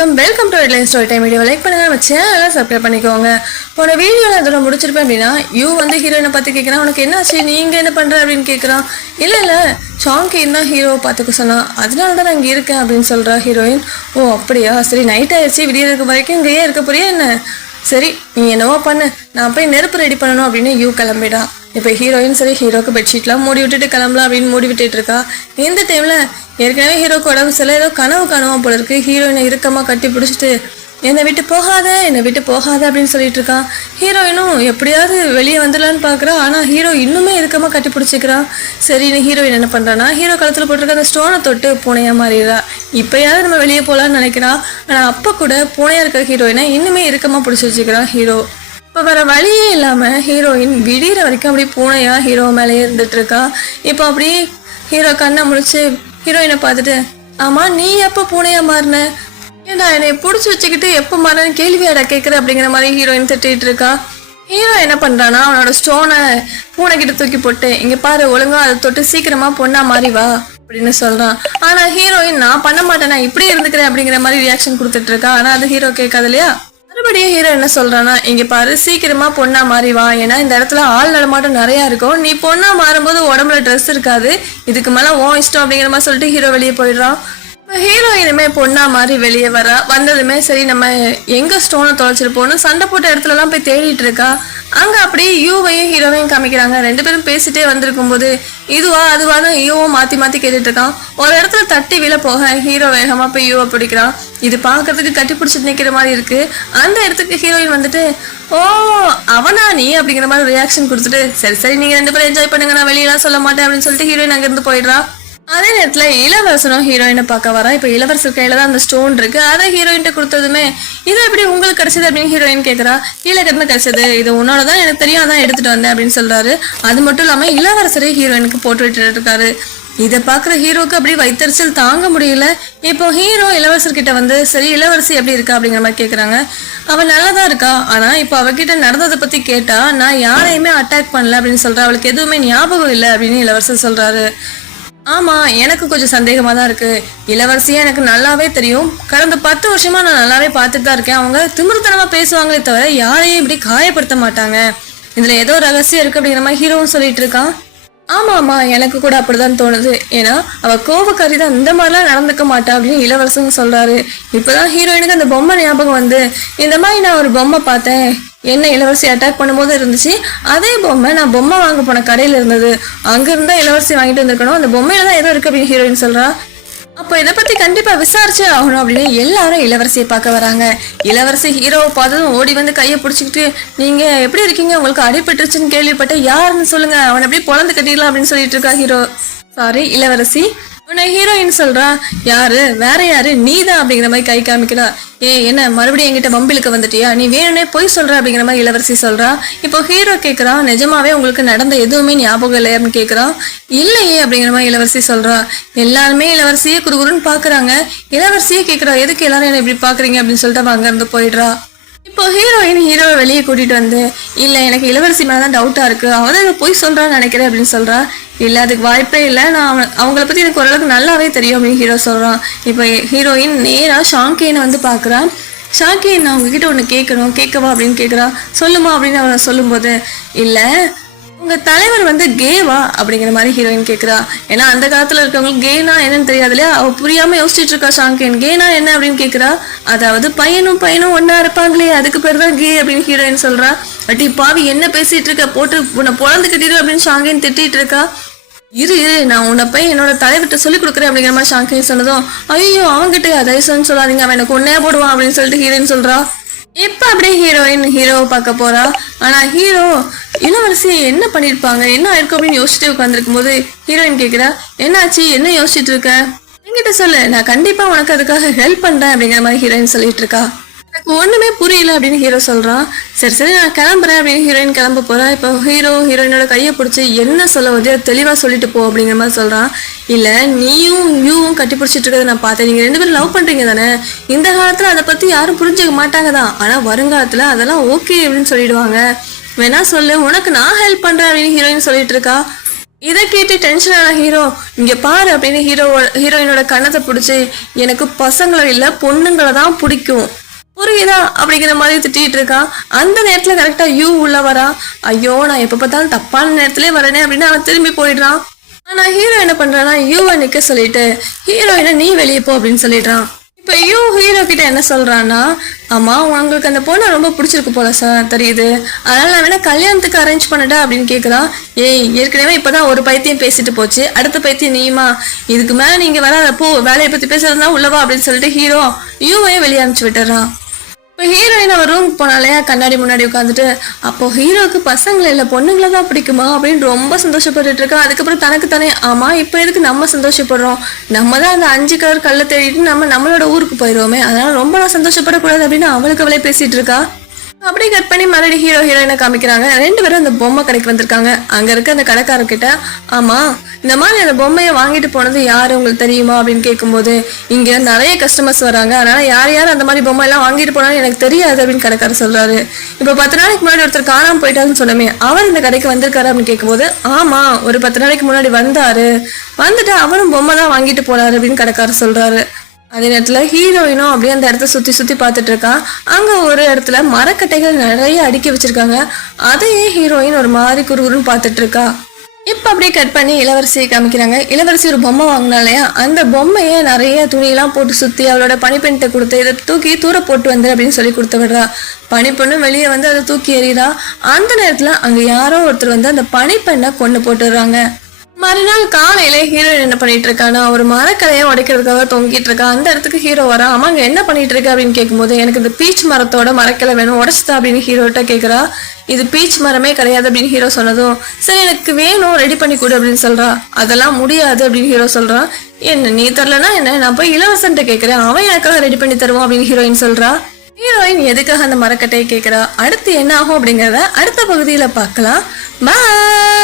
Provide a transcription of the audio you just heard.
Welcome to headline story time. Video like பண்ணுங்க, நம்ம சேனலை சப்ஸ்கிரைப் பண்ணிக்கோங்க. போன வீடியோவில் அதோட முடிச்சிருப்பேன் அப்படின்னா, யூ வந்து ஹீரோயினை பார்த்து கேட்குறான், உனக்கு என்னாச்சு, நீங்கள் என்ன பண்ணுற அப்படின்னு கேட்குறான். இல்லை ஷாங்கேன் தான் ஹீரோவை பார்த்துக்க சொன்னான், அதனால தான் நான் இங்கே இருக்கேன் அப்படின்னு சொல்கிறா ஹீரோயின். ஓ அப்படியா, சரி நைட் ஆயிடுச்சு, விடியறதுக்கு வரைக்கும் இங்கேயே இருக்க போறியா என்ன? சரி நீ என்னவோ பண்ணு, நான் போய் நெருப்பு ரெடி பண்ணணும் அப்படின்னு யூ கிளம்பிடா. இப்போ ஹீரோயின் சரி ஹீரோக்கு பெட்ஷீட்லாம் மூடி விட்டுட்டு கிளம்பலாம் அப்படின்னு மூடி விட்டுட்டு இருக்கா. இந்த டைமில் ஏற்கனவே ஹீரோக்கு உடம்பு சில ஏதோ கனவு காணுவோம் போல இருக்கு. ஹீரோயினை இறுக்கமாக கட்டி பிடிச்சிட்டு என்னை விட்டு போகாத அப்படின்னு சொல்லிட்டு இருக்கான். ஹீரோயினும் எப்படியாவது வெளியே வந்துடலான்னு பார்க்குறா. ஆனால் ஹீரோ இன்னுமே இறுக்கமாக கட்டி பிடிச்சிக்கிறான். சரின்னு ஹீரோயின் என்ன பண்ணுறான்னா, ஹீரோ கழுத்தில் போட்டிருக்க அந்த ஸ்டோனை தொட்டு பூனையாக மாறிடுறா. இப்போயாவது நம்ம வெளியே போகலான்னு நினைக்கிறான். ஆனால் அப்போ கூட பூனையாக இருக்கிற ஹீரோயினை இன்னுமே இறுக்கமாக பிடிச்சி வச்சுக்கிறான் ஹீரோ. இப்போ வேற வழியே இல்லாமல் ஹீரோயின் விடிகிற வரைக்கும் அப்படியே பூனையாக ஹீரோ மேலேயே இருந்துட்டு இருக்கா. இப்போ அப்படியே ஹீரோ கண்ணை முடிச்சு ஹீரோயினை பார்த்துட்டு, ஆமாம் நீ எப்போ பூனையாக மாறின, ஏன்னா என்னை பிடிச்சி வச்சுக்கிட்டு எப்போ மாறினு கேள்வியாடா கேட்குற அப்படிங்கிற மாதிரி ஹீரோயின் திட்டிகிட்டு இருக்கா. ஹீரோ என்ன பண்ணுறான்னா, அவனோட ஸ்டோனை பூனைக்கிட்ட தூக்கி போட்டு, இங்கே பாரு ஒழுங்கா அதை தொட்டு சீக்கிரமாக பொண்ணா மாறி வா அப்படின்னு சொல்கிறான். ஆனால் ஹீரோயின் நான் பண்ண மாட்டேன், நான் இப்படியே இருந்துக்கிறேன் அப்படிங்கிற மாதிரி ரியாக்ஷன் கொடுத்துட்டு இருக்கா. ஆனால் அது ஹீரோ கேட்காது இல்லையா. மறுபடியும் ஹீரோ என்ன சொல்றான்னா, இங்க பாரு சீக்கிரமா பொண்ணா மாறி வா, ஏன்னா இந்த இடத்துல ஆள் நடமாட்டம் நிறைய இருக்கும், நீ பொண்ணா மாறும்போது உடம்புல ட்ரெஸ் இருக்காது, இதுக்கு மேல உன் இஷ்டம் அப்படிங்கிற மாதிரி சொல்லிட்டு ஹீரோ வெளியே போயிடுறான். ஹீரோயினுமே பொண்ணா மாதிரி வெளியே வரா. வந்ததுமே சரி நம்ம எங்க ஸ்டோனை தொலைச்சிருப்போம்னு சண்டை போட்ட இடத்துல எல்லாம் போய் தேடிட்டு இருக்கா. அங்க அப்படியே யூவையும் ஹீரோவையும் காமிக்கிறாங்க. ரெண்டு பேரும் பேசிட்டே வந்திருக்கும் போது இதுவா அதுவான்னு யூவும் மாத்தி கேட்டுட்டு இருக்கான். ஒரு இடத்துல தட்டி விழ போக ஹீரோ வேகமா போய் யூவை பிடிக்கிறான். இது பாக்குறதுக்கு கட்டி பிடிச்சிட்டு நிக்கிற மாதிரி இருக்கு. அந்த இடத்துக்கு ஹீரோயின் வந்துட்டு, ஓ அவனா நீ அப்படிங்கிற மாதிரி ரியாக்ஷன் கொடுத்துட்டு, சரி நீங்க ரெண்டு பேரும் என்ஜாய் பண்ணுங்க, நான் வெளியெல்லாம் சொல்ல மாட்டேன் அப்படின்னு சொல்லிட்டு ஹீரோயின் அங்கிருந்து போயிடுறா. அதே நேரத்துல இளவரசனும் ஹீரோயினை பார்க்க வரா. இப்ப இளவரசர் கையில தான் அந்த ஸ்டோன் இருக்கு. அதை ஹீரோயின்ட்ட கொடுத்ததுமே, இது எப்படி உங்களுக்கு கிடைச்சது அப்படின்னு ஹீரோயின் கேட்கறா. கீழே கிடந்து கிடைச்சது, இது உன்னோட தான், எனக்கு தெரியும், அதான் எடுத்துட்டு வந்தேன் அப்படின்னு சொல்றாரு. அது மட்டும் இல்லாம இளவரசரே ஹீரோயினுக்கு போட்டு விட்டு இருக்காரு. இதை பாக்குற ஹீரோக்கு அப்படி வைத்தறிச்சல் தாங்க முடியல. இப்போ ஹீரோ இளவரசர்கிட்ட வந்து, சரி இளவரசி எப்படி இருக்கா அப்படிங்கிற மாதிரி கேட்குறாங்க. அவள் நல்லதா இருக்கா, ஆனா இப்போ அவகிட்ட நடந்ததை பத்தி கேட்டா, நான் யாரையுமே அட்டாக் பண்ணல அப்படின்னு சொல்றா, அவளுக்கு எதுவுமே ஞாபகம் இல்லை அப்படின்னு இளவரசர் சொல்றாரு. ஆமா எனக்கு கொஞ்சம் சந்தேகமா தான் இருக்கு, இளவரசியா எனக்கு நல்லாவே தெரியும், கடந்த 10 வருஷமா நான் நல்லாவே பார்த்துட்டு தான் இருக்கேன், அவங்க திமிர்த்தனமா பேசுவாங்களே தவிர யாரையும் இப்படி காயப்படுத்த மாட்டாங்க, இதுல ஏதோ ரகசியம் இருக்கு அப்படிங்கிற மாதிரி ஹீரோவும் சொல்லிட்டு இருக்கான். ஆமா எனக்கு கூட அப்படிதான் தோணுது, ஏன்னா அவ கோபக்காரி தான், இந்த மாதிரிலாம் நடந்துக்க மாட்டா அப்படின்னு இளவரசன் சொல்றாரு. இப்பதான் ஹீரோயினுக்கு அந்த பொம்மை ஞாபகம் வந்து, இந்த மாதிரி நான் ஒரு பொம்மை பார்த்தேன், என்ன இளவரசி அட்டாக் பண்ணும்போது இருந்துச்சு, அதே பொம்மை நான் பொம்மை வாங்க போன கடையில இருந்தது, அங்க இருந்தா இளவரசி வாங்கிட்டு வந்திருக்கணும், அந்த பொம்மையில தான் ஏதோ இருக்கு அப்படின்னு ஹீரோயின் சொல்றா. அப்போ இதை பத்தி கண்டிப்பா விசாரிச்சே ஆகணும் அப்படின்னு எல்லாரும் இளவரசியை பார்க்க வராங்க. இளவரசி ஹீரோவை பார்த்ததும் ஓடி வந்து கையை பிடிச்சிக்கிட்டு, நீங்க எப்படி இருக்கீங்க, உங்களுக்கு அடிபட்டுருச்சுன்னு கேள்விப்பட்டேன், யாருன்னு சொல்லுங்க, அவனை அப்படியே பொழந்து கட்டிடலாம் அப்படின்னு சொல்லிட்டு இருக்கா இளவரசி. உன்னை ஹீரோயின் சொல்றா, யாரு வேற யாரு, நீதான் அப்படிங்கிற மாதிரி கை காமிக்கிறா. என்ன மறுபடியும் என்கிட்ட பம்பிலுக்கு வந்துட்டியா, நீ வேணும்னே போய் சொல்ற அப்படிங்கிற மாதிரி இளவரசி சொல்றா. இப்போ ஹீரோ கேட்கறான், நிஜமாவே உங்களுக்கு நடந்த எதுவுமே ஞாபகம் இல்லை அப்படின்னு கேட்கறான். இல்லையே அப்படிங்கிற மாதிரி இளவரசி சொல்றா. எல்லாருமே இளவரசியே குறுகுறுன்னு பாக்குறாங்க. இளவரசியே கேட்கறா, எதுக்கு எல்லாரும் என்ன இப்படி பாக்குறீங்க அப்படின்னு சொல்லிட்டு அங்க இருந்து போயிடுறா. இப்போ ஹீரோயின் ஹீரோவை வெளியே கூட்டிட்டு வந்து, இல்ல எனக்கு இளவரசி மேலதான் டவுட்டா இருக்கு, அவதான் போய் சொல்றான்னு நினைக்கிறேன் அப்படின்னு சொல்றா. இல்ல அதுக்கு வாய்ப்பே இல்லை, நான் அவங்கள பத்தி எனக்கு ஓரளவுக்கு நல்லாவே தெரியும் அப்படின்னு ஹீரோ சொல்றான். இப்போ ஹீரோயின் நேரா ஷாங்கேனை வந்து பாக்குறான். ஷாங்கேன் நான் உங்ககிட்ட ஒண்ணு கேட்கணும், கேட்கவா அப்படின்னு கேட்கறா. சொல்லுமா அப்படின்னு அவனை சொல்லும் போது, இல்ல உங்க தலைவர் வந்து கேவா அப்படிங்கிற மாதிரி ஹீரோயின் கேட்கறா. ஏன்னா அந்த காலத்துல இருக்கவங்களுக்கு கேனா என்னன்னு தெரியாது இல்லையா. அவ புரியாம யோசிச்சுட்டு இருக்கா ஷாங்கேன். கேனா என்ன அப்படின்னு கேட்கறா. அதாவது பையனும் ஒன்னா இருப்பாங்களே, அதுக்கு பேர் தான் கே அப்படின்னு ஹீரோயின் சொல்றா. அட்டி பாவி என்ன பேசிட்டு இருக்க, போட்டு உன்னை பொழந்து கட்டிடு அப்படின்னு ஷாங்கேன் திட்டிட்டு இருக்கா. இரு நான் உன்னை போய் என்னோட தலைவர்கிட்ட சொல்லி கொடுக்குறேன் அப்படிங்கிற மாதிரி ஷாங்கேன் சொன்னதும், ஐயோ அவங்ககிட்ட தயவுன்னு சொல்லாதீங்க, அவன் எனக்கு ஒன்னே போடுவான் அப்படின்னு சொல்லிட்டு ஹீரோயின் சொல்றா. இப்ப அப்படியே ஹீரோயின் ஹீரோவை பார்க்க போறா. ஆனா ஹீரோ இளவரசி என்ன பண்ணிருப்பாங்க, என்ன ஆயிருக்கும் அப்படின்னு யோசிச்சுட்டு உட்காந்துருக்கும் போது ஹீரோயின் கேட்கிறா, என்னாச்சு, என்ன யோசிச்சுட்டு இருக்க, என்கிட்ட சொல்லு, நான் கண்டிப்பா உனக்கு அதுக்காக ஹெல்ப் பண்றேன் அப்படிங்கிற மாதிரி ஹீரோயின் சொல்லிட்டு இருக்கா. எனக்கு ஒண்ணுமே புரியல அப்படின்னு ஹீரோ சொல்றான். சரி நான் கிளம்புறேன் அப்படின்னு ஹீரோயின் கிளம்ப போறா. இப்போ ஹீரோயினோட கையை பிடிச்சி என்ன சொல்ல வந்து தெளிவா சொல்லிட்டு போ அப்படிங்கிற மாதிரி சொல்றான். இல்ல யூவும் கட்டி பிடிச்சிட்டு இருக்கிறத நான் பார்த்தேன், நீங்க 2 பேரும் லவ் பண்றீங்க தானே, இந்த காலத்துல அதை பத்தி யாரும் புரிஞ்சுக்க மாட்டாங்க தான், ஆனா வருங்காலத்துல அதெல்லாம் ஓகே அப்படின்னு சொல்லிடுவாங்க, வேணா சொல்லு, உனக்கு நான் ஹெல்ப் பண்றேன் அப்படின்னு ஹீரோயின் சொல்லிட்டு இருக்கா. இதை கேட்டு டென்ஷன் ஆன ஹீரோ, இங்க பாரு அப்படின்னு ஹீரோயினோட கண்ணத்தை பிடிச்சி, எனக்கு பசங்களை இல்ல பொண்ணுங்களை தான் பிடிக்கும் புரியுதா அப்படிங்கிற மாதிரி திட்டிட்டு இருக்கான். அந்த நேரத்துல கரெக்டா யூ உள்ள வரா. ஐயோ நான் எப்ப பார்த்தாலும் தப்பான நேரத்திலே வரேனே அப்படின்னு அவன் திரும்பி போயிடுறான். ஆனா ஹீரோ என்ன பண்றான்னா யூவை நிக்க சொல்லிட்டு ஹீரோயினை நீ வெளியே போ அப்படின்னு சொல்லிடுறான். இப்ப யூ ஹீரோ கிட்ட என்ன சொல்றான்னா, ஆமா உங்களுக்கு அந்த பொண்ணை ரொம்ப பிடிச்சிருக்கு போல சார் தெரியுது, அதனால நான் வேணா கல்யாணத்துக்கு அரேஞ்ச் பண்ணட்டா அப்படின்னு கேக்குறான். ஏய் ஏற்கனவே இப்பதான் ஒரு பைத்தியம் பேசிட்டு போச்சு, அடுத்த பைத்தியம் நீயுமா, இதுக்கு மேல நீங்க வராதப்போ வேலையை பத்தி பேசுறதுனா உள்ளவா அப்படின்னு சொல்லிட்டு ஹீரோ யூவையும் வெளியே அனுப்பிச்சு விட்டுறான். இப்போ ஹீரோயின் அவன் ரூமுக்கு போனாலே கண்ணாடி முன்னாடி உட்காந்துட்டு, அப்போ ஹீரோவுக்கு பசங்களை இல்லை பொண்ணுங்களை தான் பிடிக்குமா அப்படின்னு ரொம்ப சந்தோஷப்பட்டுட்டு இருக்கா. அதுக்கப்புறம் தனக்கு தானே, ஆமா இப்போ எதுக்கு நம்ம சந்தோஷப்படுறோம், நம்ம தான் அந்த 5 கலர் கல்லை தேடிட்டு நம்மளோட ஊருக்கு போயிடுவோமே, அதனால ரொம்ப நான் சந்தோஷப்படக்கூடாது அப்படின்னு அவளுக்கு அவளே பேசிட்டு இருக்கா. அப்படியே கட் பண்ணி மறுபடியும் ஹீரோயினை காமிக்கிறாங்க. 2 பேரும் அந்த பொம்மை கடைக்கு வந்திருக்காங்க. அங்க இருக்க அந்த கடைக்காரர்கிட்ட, ஆமா இந்த மாதிரி அந்த பொம்மையை வாங்கிட்டு போனது யாரு உங்களுக்கு தெரியுமா அப்படின்னு கேட்கும்போது, இங்க நிறைய கஸ்டமர்ஸ் வராங்க, அதனால யார் யார் அந்த மாதிரி பொம்மை எல்லாம் வாங்கிட்டு போனாலும் எனக்கு தெரியாது அப்படின்னு கடைக்காரர் சொல்றாரு. இப்ப 10 நாளைக்கு முன்னாடி ஒருத்தர் காணாம போயிட்டாருன்னு சொன்னமே, அவர் இந்த கடைக்கு வந்திருக்காரு அப்படின்னு கேட்கும்போது, ஆமா ஒரு 10 நாளைக்கு முன்னாடி வந்துட்டு அவரும் பொம்மை தான் வாங்கிட்டு போனாரு அப்படின்னு கடைக்காரர் சொல்றாரு. அதே நேரத்துல ஹீரோயினும் அப்படியே அந்த இடத்த சுத்தி சுத்தி பார்த்துட்டு இருக்கான். அங்க ஒரு இடத்துல மரக்கட்டைகள் நிறைய அடுக்கி வச்சிருக்காங்க. அதையே ஹீரோயின் ஒரு மாதிரி குறுகுறுன்னு பார்த்துட்டு இருக்கா. இப்ப அப்படியே கட் பண்ணி இளவரசியை காமிக்கிறாங்க. இளவரசி ஒரு பொம்மை வாங்கினாலையா, அந்த பொம்மையை நிறைய துணியெல்லாம் போட்டு சுத்தி அவளோட பனிப்பெண்கிட்ட கொடுத்து இதை தூக்கி தூர போட்டு வந்து அப்படின்னு சொல்லி கொடுத்து விடுறா. பனிப்பெண்ணும் வெளியே வந்து அதை தூக்கி எறிறா. அந்த நேரத்துல அங்க யாரோ ஒருத்தர் வந்து அந்த பனிப்பெண்ணை கொண்டு போட்டுடுறாங்க. மறுநாள் காலையில ஹீரோயின் என்ன பண்ணிட்டு இருக்கானா, ஒரு மரக்கலையை உடைக்கிறதுக்காக தொங்கிட்டு இருக்கா. அந்த இடத்துக்கு ஹீரோ வரா. ஆமா அங்க என்ன பண்ணிட்டு இருக்க அப்படின்னு கேட்கும்போது, எனக்கு இந்த பீச் மரத்தோட மரக்கலை வேணும், உடைச்சுதா அப்படின்னு ஹீரோட்ட கேக்குறா. இது பீச் மரமே கிடையாது அப்படின்னு ஹீரோ சொன்னதும், சரி எனக்கு வேணும் ரெடி பண்ணி கொடு அப்படின்னு சொல்றா. அதெல்லாம் முடியாது அப்படின்னு ஹீரோ சொல்றான். என்ன நீ தரலன்னா என்ன, நான் போய் இளவரசன்ட்ட கேட்கிறேன், அவன் எனக்காக ரெடி பண்ணி தருவான் அப்படின்னு ஹீரோயின் சொல்றா. ஹீரோயின் எதுக்காக அந்த மரக்கட்டையை கேட்கிறா, அடுத்து என்ன ஆகும் அப்படிங்கறத அடுத்த பகுதியில பார்க்கலாம். பாய்.